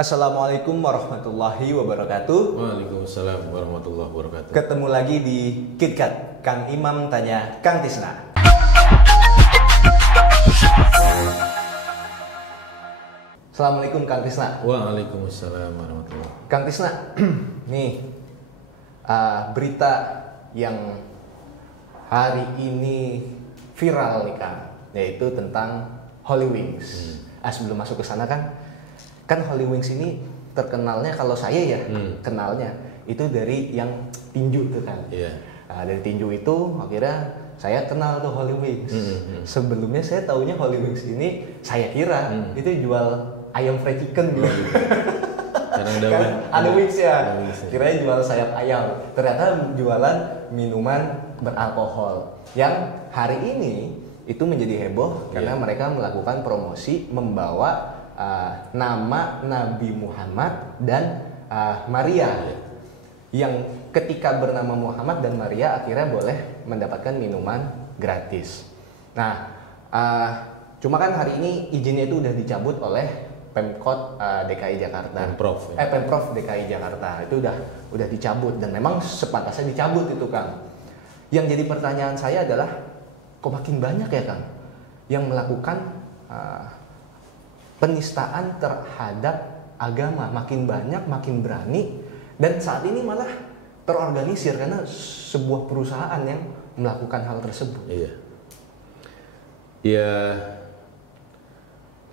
Assalamualaikum warahmatullahi wabarakatuh. Waalaikumsalam warahmatullahi wabarakatuh. Ketemu lagi di KitKat, Kang Imam Tanya Kang Tisna. Assalamualaikum Kang Tisna. Waalaikumsalam warahmatullahi. Kang Tisna, nih berita yang hari ini viral nih Kang, yaitu tentang Holy Wings. Sebelum masuk ke sana kan Holy Wings ini terkenalnya, kalau saya ya kenalnya itu dari yang tinju tuh kan. Iya. Dari tinju itu akhirnya saya kenal tuh Holy Wings. Sebelumnya saya taunya Holy Wings ini, saya kira itu jual ayam fried chicken gitu. Kadang Kan ada wings ya. Ada wings ya. Kirain jual sayap ayam. Ternyata jualan minuman beralkohol. Yang hari ini itu menjadi heboh karena mereka melakukan promosi membawa nama Nabi Muhammad dan Maria, yang ketika bernama Muhammad dan Maria akhirnya boleh mendapatkan minuman gratis. Nah, cuma kan hari ini izinnya itu udah dicabut oleh Pemkot DKI Jakarta. Pemprov DKI Jakarta itu udah dicabut, dan memang sepantasnya dicabut itu Kang. Yang jadi pertanyaan saya adalah, kok makin banyak ya Kang yang melakukan penistaan terhadap agama, makin banyak, makin berani, dan saat ini malah terorganisir karena sebuah perusahaan yang melakukan hal tersebut. Iya. Ya,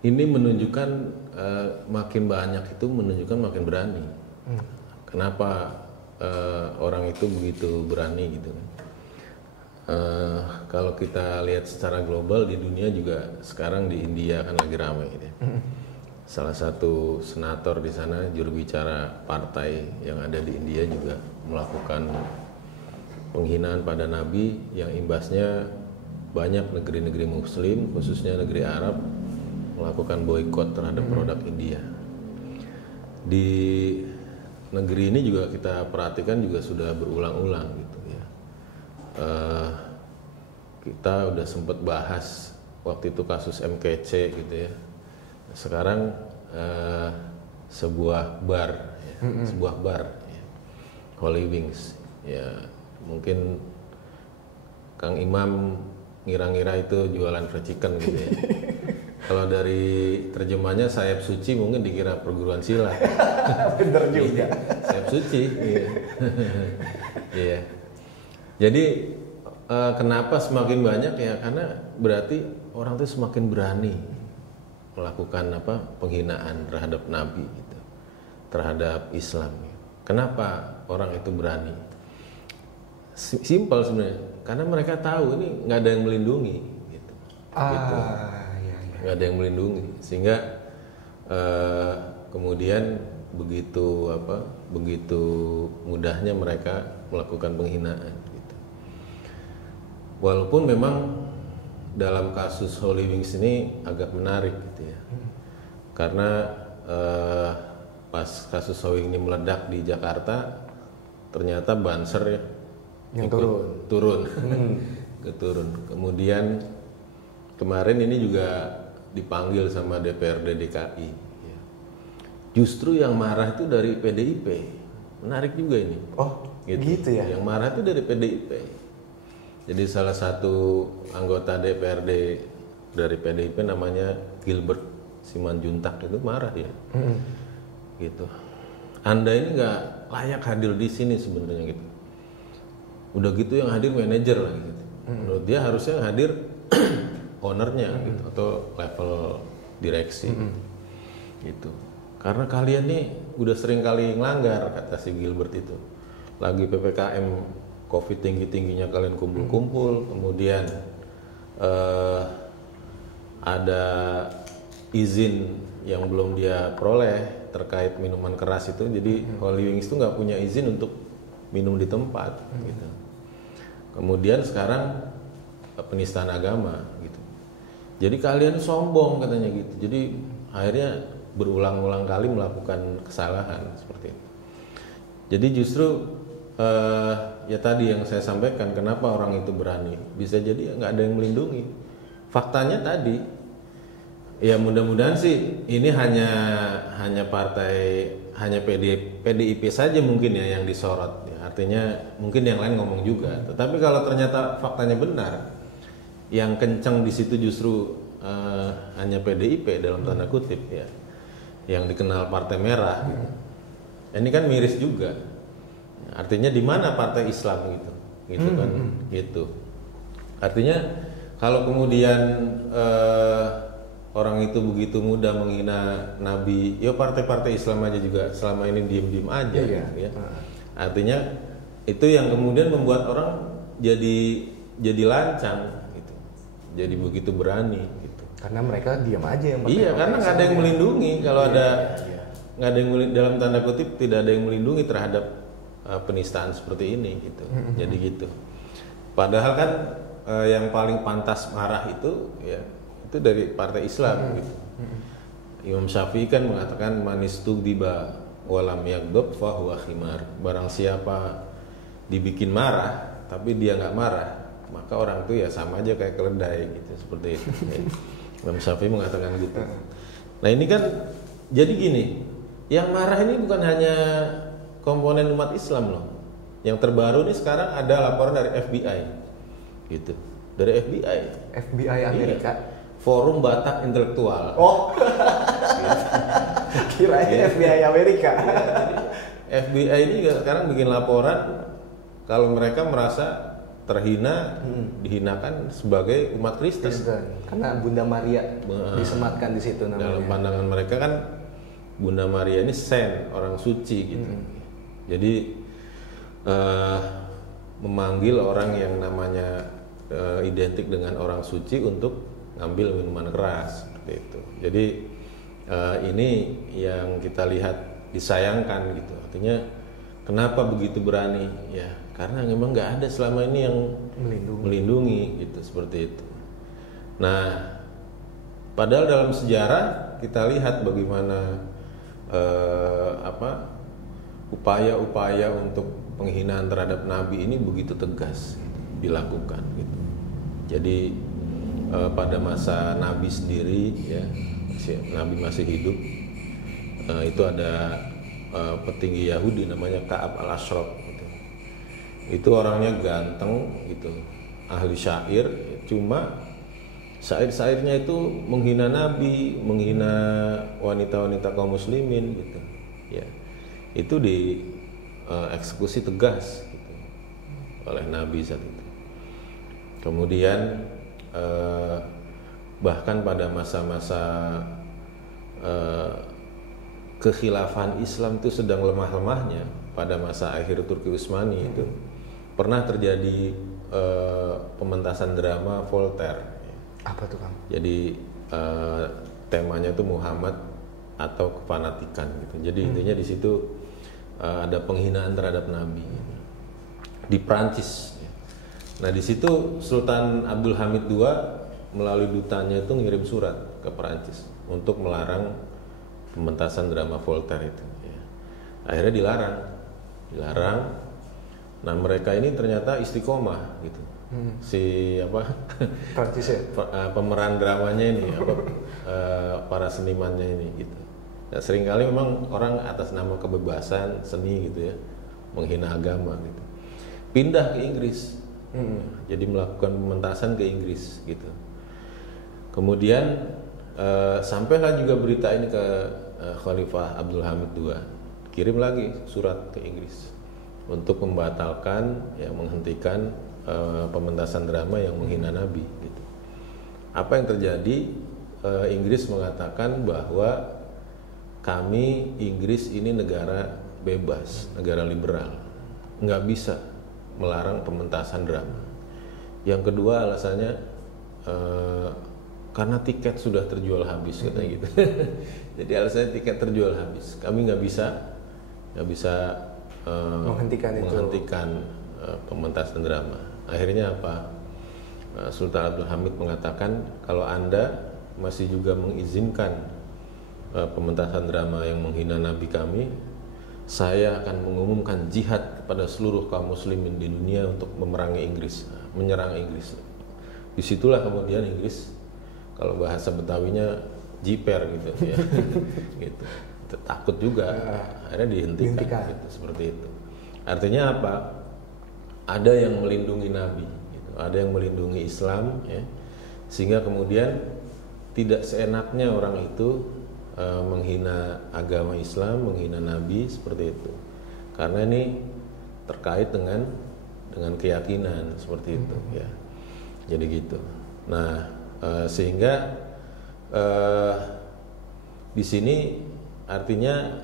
ini menunjukkan makin banyak itu menunjukkan makin berani. Kenapa orang itu begitu berani gitu kan? Kalau kita lihat secara global di dunia juga sekarang di India kan lagi ramai gitu. Salah satu senator di sana, juru bicara partai yang ada di India juga melakukan penghinaan pada Nabi yang imbasnya banyak negeri-negeri Muslim, khususnya negeri Arab, melakukan boikot terhadap produk India. Di negeri ini juga kita perhatikan juga sudah berulang-ulang gitu ya. Kita udah sempat bahas waktu itu kasus MKC gitu ya. Sekarang sebuah bar, ya, Holy Wings. Ya, mungkin Kang Imam ngira-ngira itu jualan fried chicken gitu ya. Kalau dari terjemahnya sayap suci mungkin dikira perguruan silat. Bener juga. Sayap suci. Iya. Iya. Jadi kenapa semakin banyak ya? Karena berarti orang itu semakin berani melakukan penghinaan terhadap Nabi gitu, terhadap Islam. Kenapa orang itu berani? Simpel sebenarnya. Karena mereka tahu ini nggak ada yang melindungi gitu. Gitu. Nggak ada yang melindungi, sehingga kemudian begitu mudahnya mereka melakukan penghinaan gitu. Walaupun memang dalam kasus Holy Wings ini agak menarik gitu ya, karena pas kasus Holy Wings ini meledak di Jakarta, ternyata Banser yang turun. Kemudian kemarin ini juga dipanggil sama DPRD DKI. Justru yang marah itu dari PDIP. Menarik juga ini. Oh, gitu ya. Yang marah itu dari PDIP. Jadi salah satu anggota DPRD dari PDIP namanya Gilbert Simanjuntak itu marah dia. Gitu. Anda ini nggak layak hadir di sini sebenarnya gitu. Udah gitu yang hadir manajer lah gitu. Menurut dia harusnya yang hadir ownernya gitu, atau level direksi gitu. Karena kalian nih udah sering kali ngelanggar, kata si Gilbert itu. Lagi PPKM COVID tinggi-tingginya kalian kumpul-kumpul, kemudian ada izin yang belum dia peroleh terkait minuman keras itu. Jadi Holy Wings itu nggak punya izin untuk minum di tempat gitu. Kemudian sekarang penistaan agama gitu. Jadi kalian sombong katanya gitu. Jadi akhirnya berulang-ulang kali melakukan kesalahan seperti itu. Jadi justru ya tadi yang saya sampaikan, kenapa orang itu berani? Bisa jadi nggak ada yang melindungi. Faktanya tadi Ya mudah-mudahan sih ini hanya PDIP saja mungkin ya yang disorot. Ya, artinya mungkin yang lain ngomong juga. Tetapi kalau ternyata faktanya benar, yang kencang di situ justru hanya PDIP dalam tanda kutip ya, yang dikenal Partai Merah. Gitu. Ini kan miris juga. Artinya di mana Partai Islam gitu kan, gitu. Artinya kalau kemudian orang itu begitu mudah menghina Nabi, ya partai-partai Islam aja juga selama ini diem-diem aja, ya. Artinya itu yang kemudian membuat orang jadi lancang, gitu. Jadi begitu berani, gitu. Karena mereka diam aja yang iya, karena nggak ada yang melindungi. Kalau nggak ada yang dalam tanda kutip tidak ada yang melindungi terhadap penistaan seperti ini, gitu. Jadi gitu. Padahal kan yang paling pantas marah itu ya itu dari Partai Islam gitu. Imam Syafi'i kan mengatakan manistugdiba walam yaghdab fa huwa khimar. Barang siapa dibikin marah tapi dia nggak marah, maka orang itu ya sama aja kayak keledai gitu, seperti itu. Imam Syafi'i mengatakan gitu. Nah, ini kan jadi gini, yang marah ini bukan hanya komponen umat Islam loh. Yang terbaru nih sekarang ada laporan dari FBI. Gitu. Dari FBI Amerika. Iya. Forum Batak Intelektual. Oh. Kirain FBI Amerika. FBI ini juga sekarang bikin laporan kalau mereka merasa terhina, dihinakan sebagai umat Kristen. Karena Bunda Maria disematkan di situ namanya. Dalam pandangan mereka kan Bunda Maria ini saint, orang suci gitu. Jadi memanggil orang yang namanya identik dengan orang suci untuk ngambil minuman keras seperti itu. Jadi ini yang kita lihat disayangkan gitu. Artinya kenapa begitu berani? Ya karena memang nggak ada selama ini yang melindungi gitu, seperti itu. Nah, padahal dalam sejarah kita lihat bagaimana upaya-upaya untuk penghinaan terhadap Nabi ini begitu tegas dilakukan gitu. Jadi pada masa Nabi sendiri ya, Nabi masih hidup, itu ada petinggi Yahudi namanya Ka'ab al-Ashraf gitu. Itu orangnya ganteng gitu, ahli syair, cuma syair-syairnya itu menghina Nabi, menghina wanita-wanita kaum muslimin gitu ya. Itu dieksekusi tegas gitu, oleh Nabi saat itu. Kemudian bahkan pada masa-masa kekhilafan Islam itu sedang lemah-lemahnya, pada masa akhir Turki Utsmani itu pernah terjadi pementasan drama Voltaire. Apa tuh, Kang? Jadi temanya itu Muhammad atau kefanatikan gitu. Jadi intinya di situ ada penghinaan terhadap Nabi di Prancis. Nah di situ Sultan Abdul Hamid II melalui dutanya itu ngirim surat ke Prancis untuk melarang pementasan drama Voltaire itu. Ya. Akhirnya dilarang. Nah mereka ini ternyata istiqomah gitu. Si Prancis ya? Pemeran dramanya ini para senimannya ini gitu. Nah, seringkali memang orang atas nama kebebasan seni gitu ya menghina agama gitu. Pindah ke Inggris. Jadi melakukan pementasan ke Inggris gitu. Kemudian sampailah juga berita ini ke Khalifah Abdul Hamid II. Kirim lagi surat ke Inggris untuk membatalkan, ya menghentikan pementasan drama yang menghina Nabi gitu. Apa yang terjadi? Inggris mengatakan bahwa kami Inggris ini negara bebas, negara liberal, nggak bisa melarang pementasan drama. Yang kedua alasannya karena tiket sudah terjual habis katanya gitu. Jadi alasannya tiket terjual habis. Kami nggak bisa menghentikan pementasan drama. Akhirnya apa? Sultan Abdul Hamid mengatakan kalau Anda masih juga mengizinkan pementasan drama yang menghina Nabi kami, saya akan mengumumkan jihad kepada seluruh kaum muslimin di dunia untuk memerangi Inggris, menyerang Inggris. Disitulah kemudian Inggris, kalau bahasa Betawinya jiper gitu ya. Gitu. Takut juga, akhirnya dihentikan. Gitu, seperti itu. Artinya apa? Ada yang melindungi Nabi, gitu. Ada yang melindungi Islam, ya. Sehingga kemudian tidak seenaknya orang itu menghina agama Islam, menghina Nabi seperti itu. Karena ini terkait dengan keyakinan seperti itu, ya. Jadi gitu. Nah, sehingga di sini artinya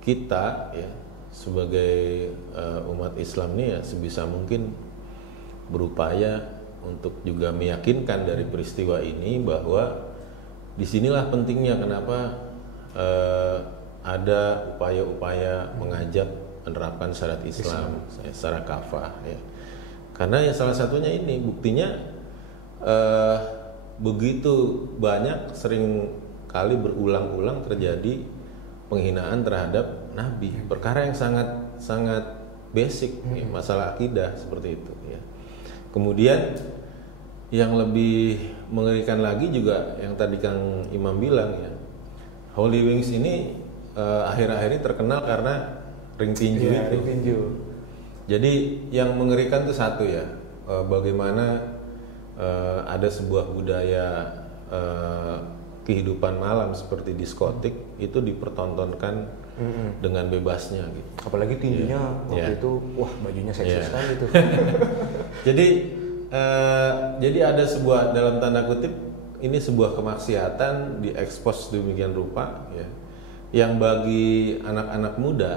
kita ya sebagai umat Islam ini ya sebisa mungkin berupaya untuk juga meyakinkan dari peristiwa ini bahwa disinilah pentingnya kenapa ada upaya-upaya mengajak menerapkan syariat Islam secara kafah ya. Karena ya salah satunya ini buktinya begitu banyak sering kali berulang-ulang terjadi penghinaan terhadap Nabi, perkara yang sangat basic ya, masalah akidah seperti itu ya. Kemudian yang lebih mengerikan lagi juga yang tadi Kang Imam bilang ya, Holy Wings ini akhir-akhir ini terkenal karena ring tinju itu. Ring tinju. Jadi yang mengerikan itu satu ya, bagaimana ada sebuah budaya kehidupan malam seperti diskotik itu dipertontonkan dengan bebasnya gitu. Apalagi tinjunya waktu itu, wah bajunya seksi sekali itu. Jadi ada sebuah dalam tanda kutip ini sebuah kemaksiatan diekspos demikian rupa ya, yang bagi anak-anak muda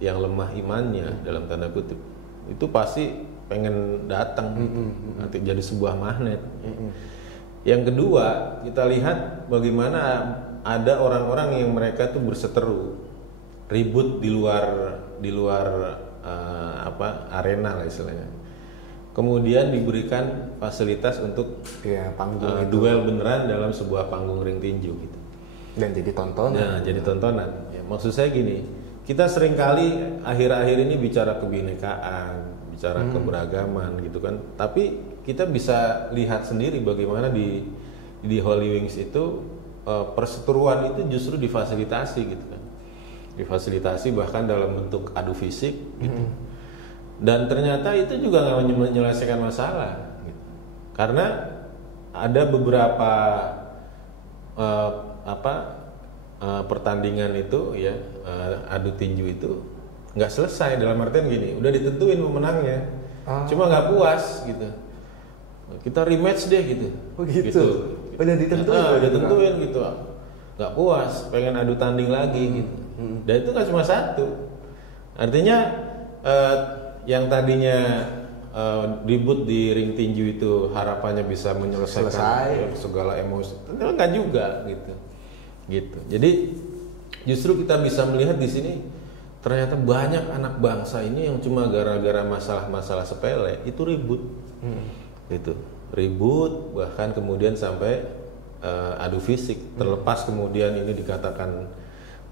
yang lemah imannya dalam tanda kutip itu pasti pengen datang, nanti jadi sebuah magnet. Yang kedua, kita lihat bagaimana ada orang-orang yang mereka tuh berseteru, ribut di luar arena lah istilahnya. Kemudian diberikan fasilitas untuk panggung duel beneran dalam sebuah panggung ring tinju gitu. Dan jadi tontonan. Nah, jadi tontonan. Ya, maksud saya gini, kita seringkali akhir-akhir ini bicara kebinekaan, bicara keberagaman gitu kan. Tapi kita bisa lihat sendiri bagaimana di Holy Wings itu perseteruan itu justru difasilitasi gitu kan. Difasilitasi bahkan dalam bentuk adu fisik gitu. Dan ternyata itu juga nggak menyelesaikan masalah gitu. Karena ada beberapa pertandingan itu ya, adu tinju itu nggak selesai, dalam artian gini, udah ditentuin pemenangnya, cuma nggak puas gitu, kita rematch deh gitu. Gitu. Udah ditentuin. Udah ditentuin gitu, nggak puas, pengen adu tanding lagi gitu. Dan itu nggak cuma satu, artinya yang tadinya ribut di ring tinju itu harapannya bisa menyelesaikan segala emosi, ternyata nggak juga gitu. Jadi justru kita bisa melihat di sini ternyata banyak anak bangsa ini yang cuma gara-gara masalah-masalah sepele itu ribut, gitu, ribut bahkan kemudian sampai adu fisik. Terlepas kemudian ini dikatakan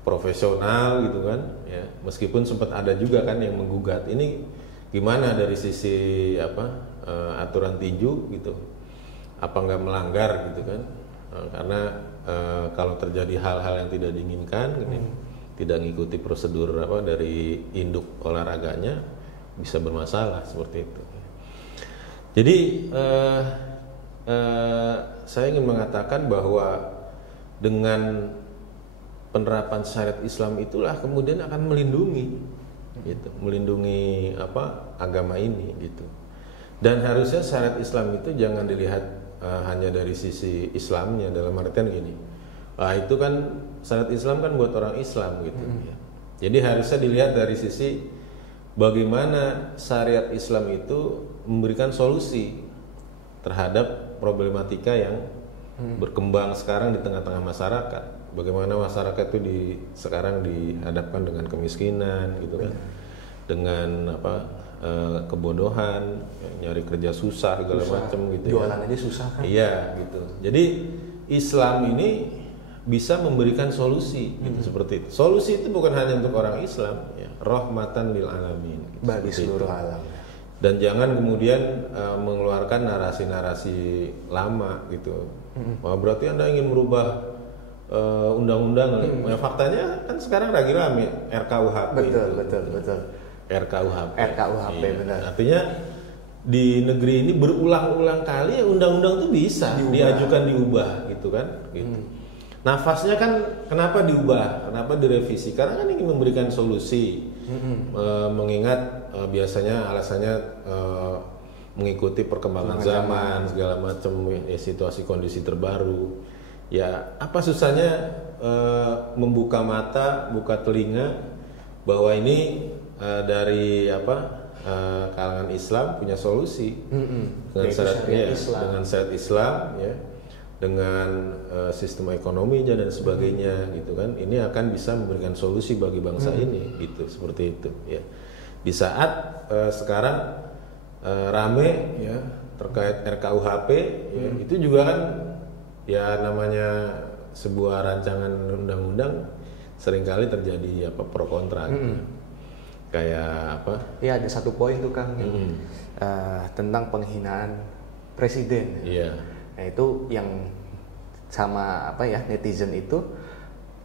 profesional gitu kan, ya meskipun sempat ada juga kan yang menggugat ini gimana dari sisi aturan tinju gitu, apa nggak melanggar gitu kan, karena kalau terjadi hal-hal yang tidak diinginkan tidak mengikuti prosedur dari induk olahraganya bisa bermasalah seperti itu. Jadi saya ingin mengatakan bahwa dengan penerapan syariat Islam itulah kemudian akan melindungi gitu, melindungi agama ini gitu. Dan harusnya syariat Islam itu jangan dilihat hanya dari sisi Islamnya, dalam artian gini, itu kan syariat Islam kan buat orang Islam gitu ya. Jadi harusnya dilihat dari sisi bagaimana syariat Islam itu memberikan solusi terhadap problematika yang berkembang sekarang di tengah-tengah masyarakat. Bagaimana masyarakat itu sekarang dihadapkan dengan kemiskinan gitu kan, dengan kebodohan, nyari kerja susah segala macam gitu. Jualan aja susah kan? Iya gitu. Jadi Islam ini bisa memberikan solusi gitu, seperti itu. Solusi itu bukan hanya untuk orang Islam ya, rahmatan lil alamin gitu, bagi seluruh alam. Dan jangan kemudian mengeluarkan narasi-narasi lama gitu. Wah, berarti Anda ingin merubah undang-undang. Ya, faktanya kan sekarang lagi rame RKUHP. Betul. RKUHP, iya. Benar. Artinya di negeri ini berulang-ulang kali ya undang-undang itu bisa diubah gitu kan. Gitu. Nafasnya kan kenapa diubah, kenapa direvisi? Karena kan ingin memberikan solusi. Mengingat biasanya alasannya mengikuti perkembangan zaman segala macam, situasi kondisi terbaru. Ya apa susahnya membuka mata, buka telinga bahwa ini dari kalangan Islam punya solusi dengan syariat Islam ya, dengan sistem ekonominya dan sebagainya gitu kan. Ini akan bisa memberikan solusi bagi bangsa ini gitu, seperti itu ya. Di saat sekarang rame ya terkait RKUHP ya, itu juga kan ya namanya sebuah rancangan undang-undang seringkali terjadi pro kontra gitu. Kayak apa? Ya ada satu poin tuh Kang tentang penghinaan presiden. Iya. Nah itu yang sama netizen itu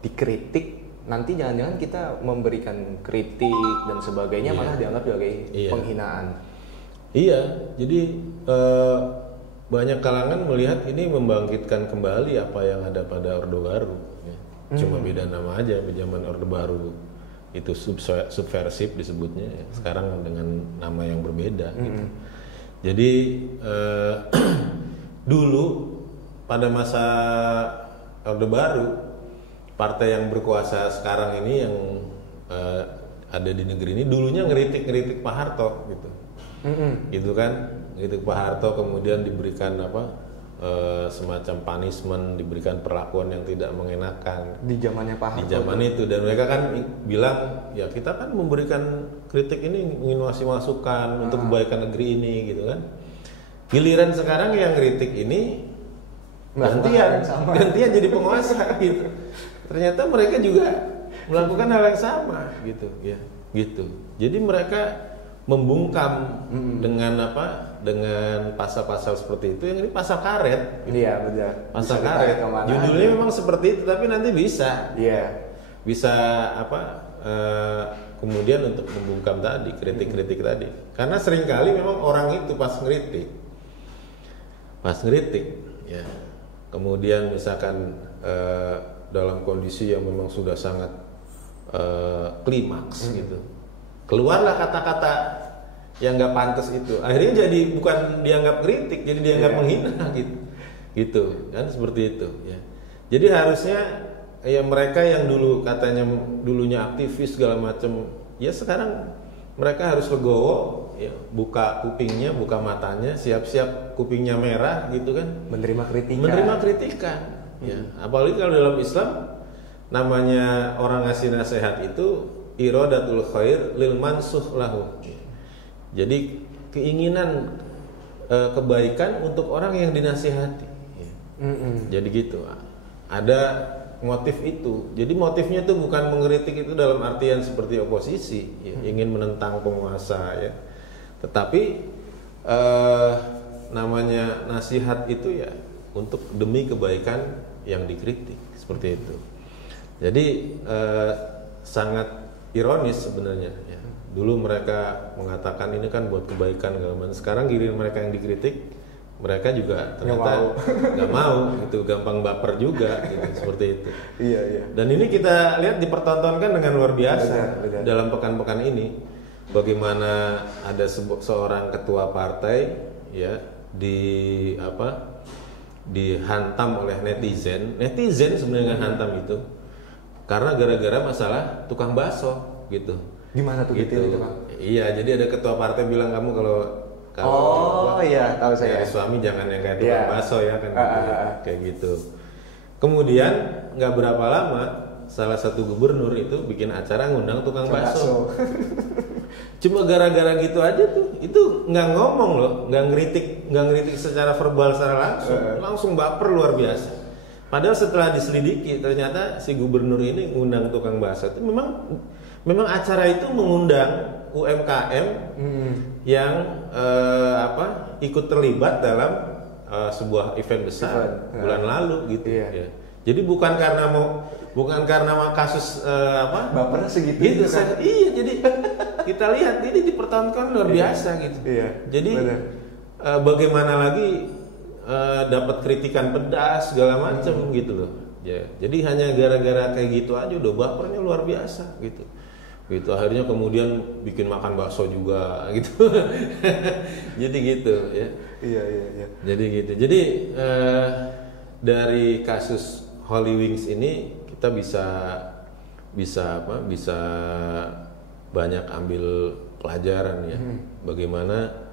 dikritik, nanti jangan-jangan kita memberikan kritik dan sebagainya malah dianggap sebagai penghinaan. Iya, jadi banyak kalangan melihat ini membangkitkan kembali apa yang ada pada Orde Baru. Ya. Cuma beda nama aja, zaman Orde Baru itu subversif disebutnya, ya. Sekarang dengan nama yang berbeda. Gitu. Jadi dulu pada masa Orde Baru, partai yang berkuasa sekarang ini yang ada di negeri ini dulunya ngeritik Pak Harto gitu. Gitu kan, ngeritik Pak Harto, kemudian diberikan semacam punishment, diberikan perlakuan yang tidak mengenakan di zamannya Pak Harto. Di zaman itu, dan mereka kan bilang ya kita kan memberikan kritik ini ingin ngasih masukan untuk kebaikan negeri ini gitu kan. Giliran sekarang yang kritik ini gantian jadi penguasa gitu. Ternyata mereka juga melakukan hal yang sama gitu ya. Gitu. Jadi mereka membungkam dengan dengan pasal-pasal seperti itu, yang ini pasal karet. Iya benar. Pasal karet. Judulnya memang seperti itu, tapi nanti bisa. Iya. Bisa kemudian untuk membungkam tadi kritik-kritik tadi. Karena seringkali memang orang itu pas ngeritik, ya. Kemudian misalkan dalam kondisi yang memang sudah sangat klimaks gitu. Keluarlah kata-kata yang nggak pantas itu, akhirnya jadi bukan dianggap kritik, jadi dianggap menghina gitu kan, seperti itu ya. Jadi harusnya ya mereka yang dulu katanya dulunya aktivis segala macam, ya sekarang mereka harus legowo ya, buka kupingnya, buka matanya, siap-siap kupingnya merah gitu kan, menerima kritikan ya. Apalagi kalau dalam Islam namanya orang ngasih nasihat itu iradatul khair lil mansuh lahu. Jadi keinginan kebaikan untuk orang yang dinasihati. Jadi gitu. Ada motif itu. Jadi motifnya itu bukan mengkritik itu dalam artian seperti oposisi, ya, ingin menentang penguasa ya. Tetapi namanya nasihat itu ya untuk demi kebaikan yang dikritik, seperti itu. Jadi sangat ironis sebenarnya ya. Dulu mereka mengatakan ini kan buat kebaikan agama. Sekarang giliran mereka yang dikritik, mereka juga ternyata nggak mau gitu, gampang baper juga gitu, seperti itu. Iya. Dan ini kita lihat dipertontonkan dengan luar biasa benar. Dalam pekan-pekan ini. Bagaimana ada seorang ketua partai ya dihantam oleh netizen sebenarnya hantam itu karena gara-gara masalah tukang bakso gitu. Gimana tuh gitu itu, Kang? Iya, jadi ada ketua partai bilang kamu kalau iya, tahu saya. Suami jangan yang kayak tukang bakso ya kan kayak gitu. Kemudian nggak berapa lama salah satu gubernur itu bikin acara ngundang tukang bakso. Cuma gara-gara gitu aja tuh, itu nggak ngomong loh, nggak ngeritik secara verbal secara langsung baper luar biasa. Padahal setelah diselidiki ternyata si gubernur ini ngundang tukang bakso itu memang acara itu mengundang UMKM yang ikut terlibat dalam sebuah event besar bulan lalu gitu. Iya. Ya. Jadi bukan karena kasus bapernya segitu gitu kan? Iya, jadi kita lihat ini dipertontonkan luar biasa gitu. Iya. Jadi bagaimana lagi dapat kritikan pedas segala macam gitu loh. Ya. Jadi hanya gara-gara kayak gitu aja udah bapernya luar biasa gitu. Gitu akhirnya kemudian bikin makan bakso juga gitu. Jadi gitu ya. Iya. Jadi gitu. Jadi dari kasus Holy Wings ini kita bisa banyak ambil pelajaran ya. Bagaimana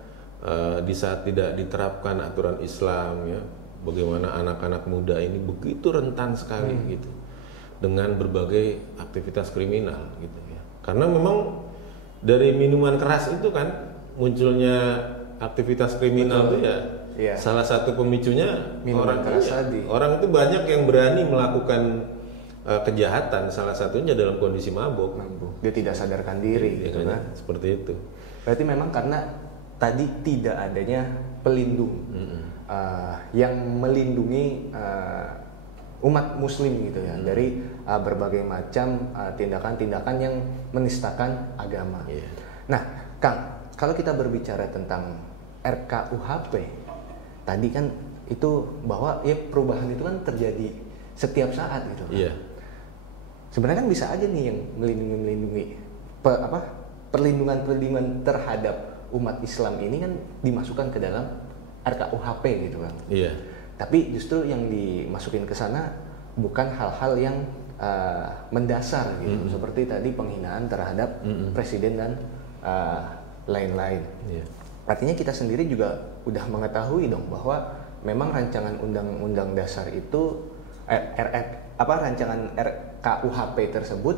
di saat tidak diterapkan aturan Islam ya, bagaimana anak-anak muda ini begitu rentan sekali gitu dengan berbagai aktivitas kriminal gitu ya. Karena memang dari minuman keras itu kan munculnya aktivitas kriminal itu ya. Iya. Salah satu pemicunya Minuman keras tadi. Orang itu banyak yang berani melakukan kejahatan, salah satunya dalam kondisi mabuk. Dia tidak sadarkan diri gitu kan. Seperti itu. Berarti memang karena tadi tidak adanya pelindung yang melindungi umat muslim gitu ya dari berbagai macam tindakan-tindakan yang menistakan agama. Yeah. Nah, Kang, kalau kita berbicara tentang RKUHP tadi kan itu bahwa ya perubahan itu kan terjadi setiap saat gitu kan. Yeah. Sebenarnya kan bisa aja nih yang melindungi perlindungan terhadap umat Islam ini kan dimasukkan ke dalam RKUHP gitu kan. Iya. Tapi justru yang dimasukin ke sana bukan hal-hal yang mendasar gitu, seperti tadi penghinaan terhadap presiden dan lain-lain. Iya. Artinya kita sendiri juga udah mengetahui dong bahwa memang rancangan undang-undang dasar itu rancangan RKUHP tersebut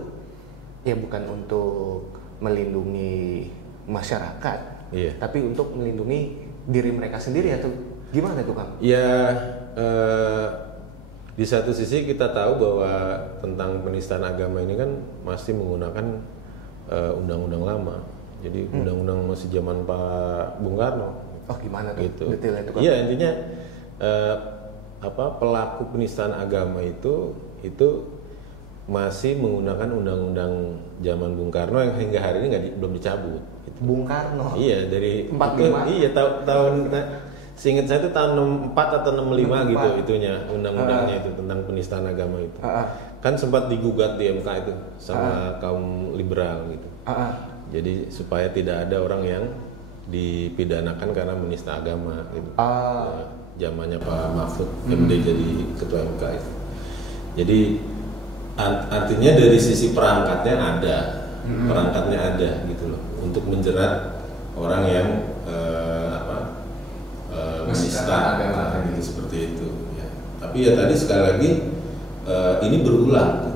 ya bukan untuk melindungi masyarakat, iya, tapi untuk melindungi diri mereka sendiri atau gimana tuh Kang? Ya, di satu sisi kita tahu bahwa tentang penistaan agama ini kan masih menggunakan undang-undang lama. Jadi undang-undang masih zaman Pak Bung Karno. Oh gimana tuh? Gitu. Detailnya tuh Kang? Iya, intinya pelaku penistaan agama itu masih menggunakan undang-undang zaman Bung Karno yang hingga hari ini belum dicabut. Gitu. Bung Karno. Iya, dari 45. Iya, tahun seingat saya itu tahun 64 atau 65 gitu itunya undang-undangnya itu tentang penistaan agama itu. Kan sempat digugat di MK itu sama kaum liberal gitu. Jadi supaya tidak ada orang yang dipidanakan karena menista agama gitu. Zamannya Pak Mahfud MD jadi ketua MK itu. Jadi artinya dari sisi perangkatnya ada, gitu loh, untuk menjerat orang yang menista agama gitu, seperti itu. Ya. Tapi ya tadi sekali lagi ini berulang,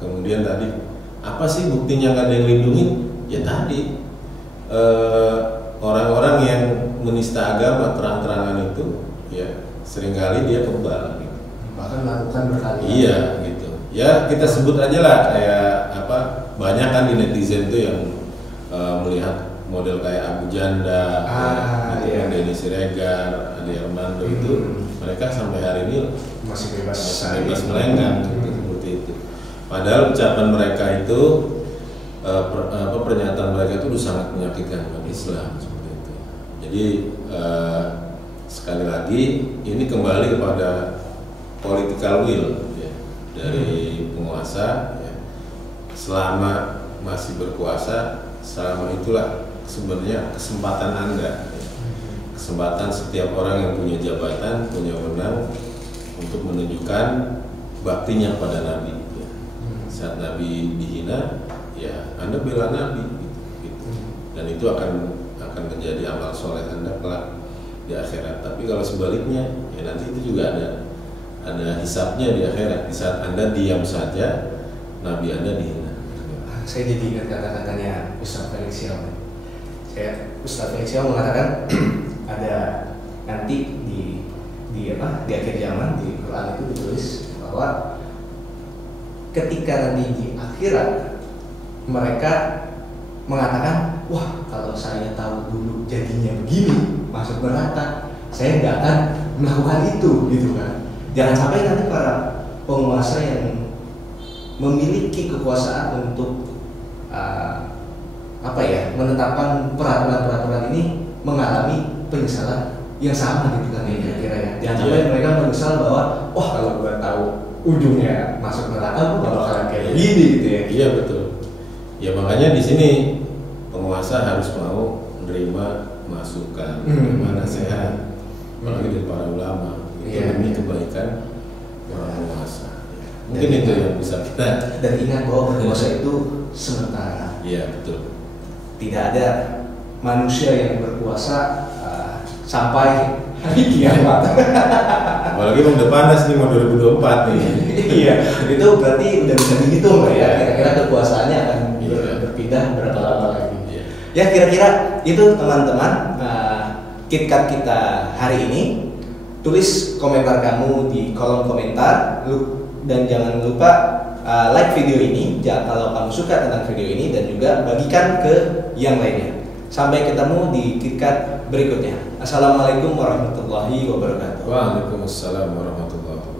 kemudian tadi apa sih buktinya nggak ada yang lindungi? Ya tadi orang-orang yang menista agama terang-terangan itu, ya seringkali dia kebal. Gitu. Bahkan melakukan berkali. Iya gitu. Ya kita sebut aja lah kayak banyak kan di netizen itu yang melihat model kayak Abu Janda, Denny Siregar, Ade Armando itu mereka sampai hari ini masih bebas melenggang gitu, seperti itu. Padahal ucapan mereka itu pernyataan mereka itu sangat menyakitkan umat Islam seperti itu. Jadi sekali lagi ini kembali kepada political will ya, dari penguasa ya. Selama masih berkuasa, selama itulah sebenarnya kesempatan Anda ya. Kesempatan setiap orang yang punya jabatan, punya wewenang untuk menunjukkan baktinya pada Nabi ya. Saat Nabi dihina ya Anda bela Nabi gitu. Dan itu akan menjadi amal soleh Anda kelak di akhirat. Tapi kalau sebaliknya ya nanti itu juga ada hisabnya di akhirat. Di saat Anda diam saja, Nabi Anda dihina. Saya jadi ingat kata-katanya Ustaz Felix Siao. Ustaz Felix Siao mengatakan ada nanti di di akhir zaman di Quran itu ditulis bahwa ketika nanti di akhirat mereka mengatakan, wah kalau saya tahu dulu jadinya begini masuk neraka, saya nggak akan melakukan itu gitu kan. Jangan sampai nanti para penguasa yang memiliki kekuasaan untuk menetapkan peraturan-peraturan ini mengalami penyesalan yang sama gitu kan kira-kira ya. Jangan sampai mereka menyesal bahwa wah kalau gue tahu ujungnya masuk neraka gue gak bakalan kayak gini gitu ya. Iya betul. Ya makanya di sini penguasa harus mau menerima masukan, menerima nasihat, apalagi dari para ulama. Itu demi kebaikan orang penguasa. Mungkin itu yang bisa kita. Dan ingat bahwa berkuasa itu sementara. Iya betul. Tidak ada manusia yang berkuasa sampai hari kiamat. Apalagi mau udah panas nih, mau 2024 nih. Iya, itu berarti udah bisa dihitung lah ya. Kira-kira kekuasaannya akan berpindah berapa lama lagi. Ya kira-kira itu teman-teman KitKat kita hari ini. Tulis komentar kamu di kolom komentar dan jangan lupa like video ini kalau kamu suka tentang video ini dan juga bagikan ke yang lainnya. Sampai ketemu di KitKat berikutnya. Assalamualaikum warahmatullahi wabarakatuh. Waalaikumsalam warahmatullahi wabarakatuh.